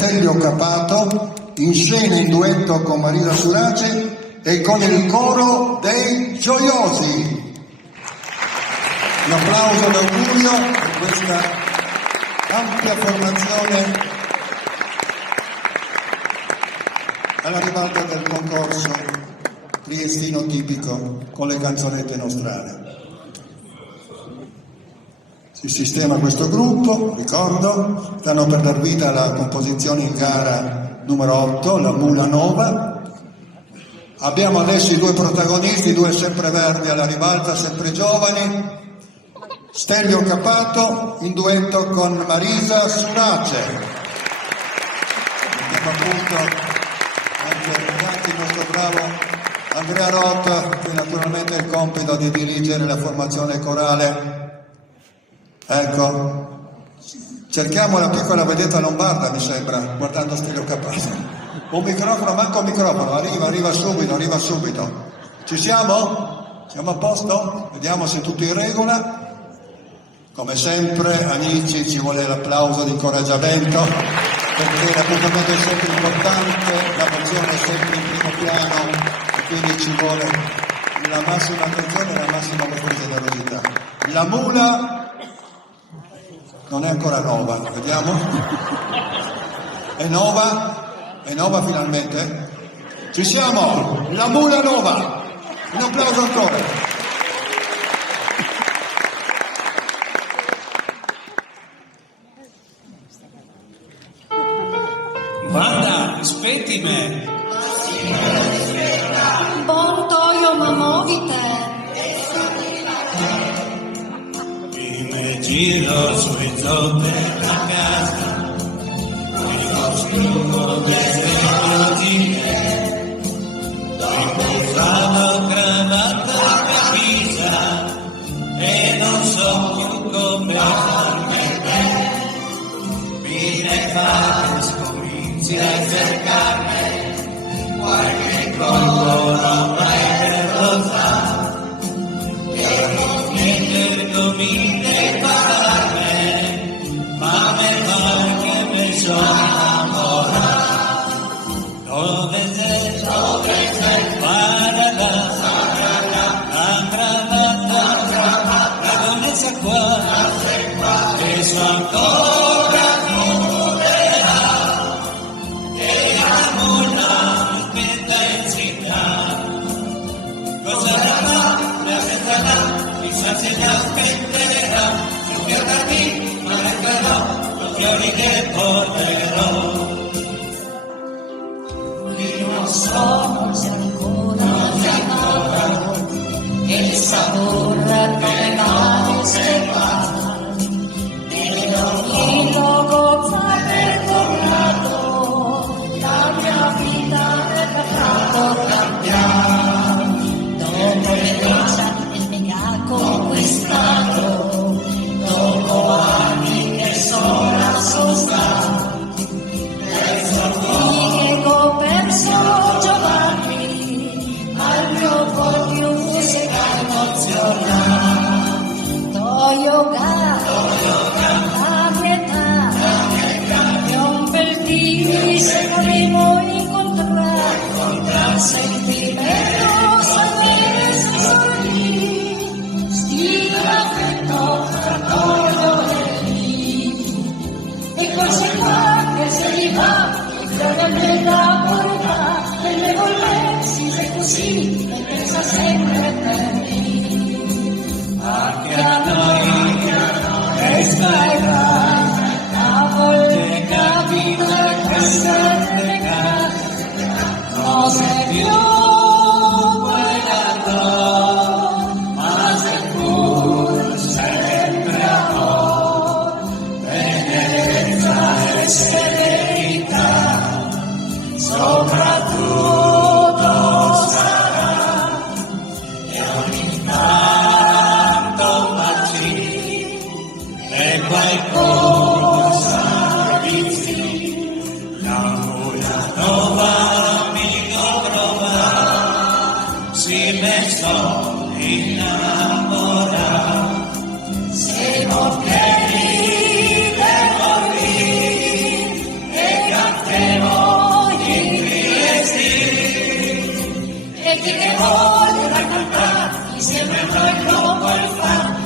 Stellio Capato, in scena in duetto con Marisa Surace e con il coro dei Gioiosi. Un applauso d'augurio per questa ampia formazione alla ribalta del concorso triestino tipico con le canzonette nostrane. Si sistema questo gruppo, ricordo, stanno per dar vita alla composizione in gara numero 8, la Mula Nova. Abbiamo adesso i due protagonisti, due sempreverdi alla ribalta, sempre giovani. Stellio Capato in duetto con Marisa Surace. Abbiamo appunto anche il nostro bravo Andrea Roth, che naturalmente ha il compito di dirigere la formazione corale. Ecco, cerchiamo la piccola vedetta lombarda, mi sembra, guardando Stellio Capato. Un microfono, manca un microfono, arriva subito. Ci siamo? Siamo a posto? Vediamo se è tutto in regola. Come sempre, amici, ci vuole l'applauso di incoraggiamento, perché l'appuntamento è sempre importante, la passione è sempre in primo piano, e quindi ci vuole la massima attenzione e la massima vostra generosità. La Mula non è ancora nova, vediamo. È nova finalmente? Ci siamo! La Mula Nova! Un applauso ancora! Guarda, aspetti me! Buon toio, ma muovite! Giro sui zoppi della casa, mi costruisco delle cosine, mi fanno cravatta precisa e non so più come farmi bene. Mi ne fa che cominci a cercarmi, qualche colpo non mai per lo sa, e non niente comincia. Ma me pare che mi sono innamorato. Dove sei? Guarda la cravatta, la donnezza qua, e so ancora nulla, e la Mula aspetta in città. Cosa farà? La aspetterà, chissà se la aspetterà, se chiama di con fiori che porterò. Io non so se ancora e il sapore come male separa e ogni luogo perdonato la mia vita è fatto cambiare dopo l'elogia e mi ha conquistato dopo anni che sono stato che ho perso Giovanni al mio cuore di musica emozionale Toyoga la pietà è un bel dì se vorremmo incontrare sentimento sapere se sono lì stila affetto tra Toyo e lì e così qua che se li va della bontà, delle volessi, se così, e pensa sempre per me. Anche a noi, questa è la volte capita che serve casa, non sei più quella tua, ma sei pur sempre amore, bellezza e serenità. Soprattutto sarà e ogni tanto baci e qualcosa dici la Mula Nova mi trova si ne sto innamorato se non vieni per morire e devo Trieste, e chi che voglio raccontare insieme a noi lo puoi fare.